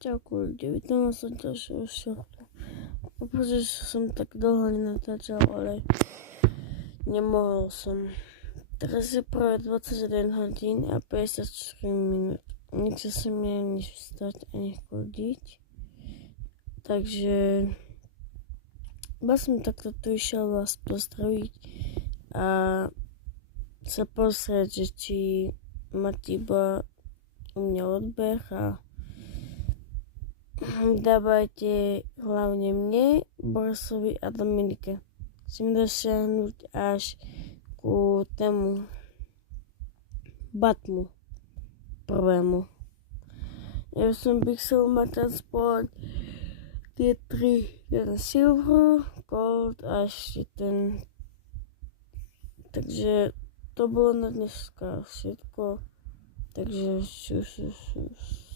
Čauko ľudia, vítam vás od ďalšieho shortu. Poprvé, že som tak dlho nenatáčal, ale nemohol som. Teraz je práve 21 hodín a 54 minút. Nechce sa mi ani vstať, ani chodiť. Takže som takto tu išiel vás pozdraviť a sa pozrieť, že či má iba u mňa odbeh a dávajte hlavne mne, Borisovi a Dominike. Chcem dosiahnuť až ku tému Batmu prvému. Ja som by chcel mať aspoň tie 3, ten Silver, Gold a ešte ten. Takže to bolo na dneska všetko. Takže šus.